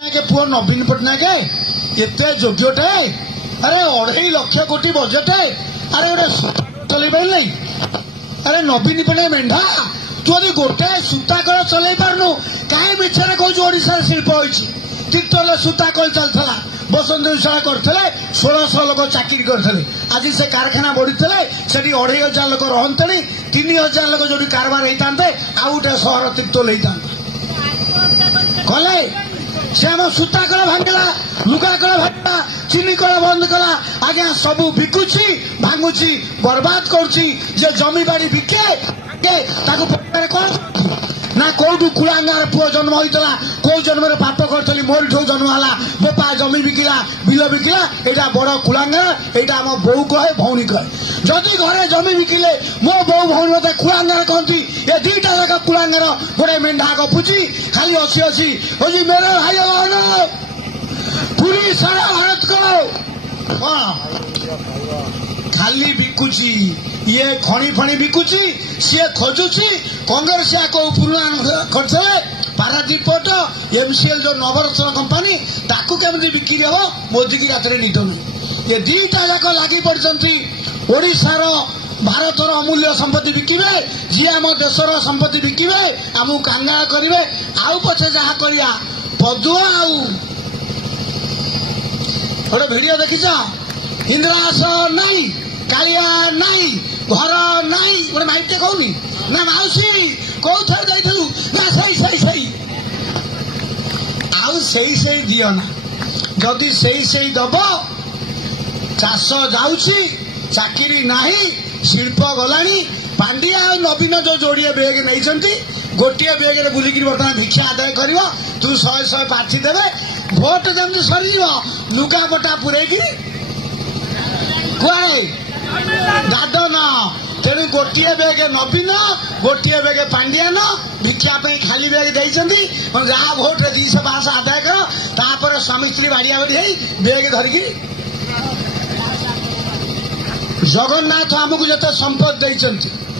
पुओ नवीन पट्टनायक एते योग्यटे अरे 2.5 लाख कोटी बजेट अरे गोटे चल नहीं अरे नवीन पट्टनायक मेढा तू यदि गोटे सूताकल चल पारनु कहीं मिछरे कौच ओडिशा शिल्प होती तीर्तल सूताकल चलता बसंत विशाल करते 1600 लोक चाकरी करते आज से कारखाना बढ़ी से 2500 लोक रहते 3000 लोक जो कारबार होते आउ गोटे सहर तीर्तल कले से आम सूता कल भांगला लुगा कल भांगला चीनी कल बंद कला आज्ञा सबू बिकुची भांगुची बर्बाद करुची जे जमी बाड़ी बिके कौन ना कौटू कुलांगार पुओ जन्म होता कौ जन्म पाप करी मोर ठू जन्म है बोपा जमी बिकिला बिल बिकिला यहाँ बड़ कुलांगार यहाँ आम बो कहे भौणी कहे जदि घरे जमी बिकिले मो बो भौणी मत कुलांगार कहती ये दीटा जाक कुलांगार गोटे मेढा गपुची खाली अच्छी अच्छी हूँ मेरे भाई बहन पूरी सारा भारत को खाली बिकुची ये खणी फणी बिकुची सी खोजुची कांग्रेस को पुराना करते पारादीप पोर्ट एमसीएल जो नवरत्न कंपानी ताकू केमती बिक्री हम मोदी की रात निद नहीं ये दीटा जाक लगी पड़ती ओडिशार भारतर अमूल्य संपत्ति बिकिबे जी आम देशर संपत्ति बिकिबे आमको कांगाल करेंगे आउ पछे जहाँ करिया पदुआ आउ गोटे भिडियो देखिछ इंद्रास नाई कालिया नाई घर नाई गोटे माइटे कहूनी ना माउसी कौ थर जाइलु ना सही आउ सही दियो ना जदि सही दब चाष जाउची चाकरी नाही शिल्प गलानी पांडिया और नवीन जो जोड़िए बेग नहीं गोटे बेग बुलिक बर्तमान भिक्षा आदाय कर तू 100 प्रार्थी देवे भोट जमी सरी लुगापटा पूरे कुआए दादन तेणु गोटे बेग नवीन गोटे बेग पांडियान भिक्षापी खाली बेग देती जहाँ भोट 200 आदाय कर स्वामी स्त्री बाड़िया बाड़ी बेग धरिकी जगन्नाथ आमको जो संपद देते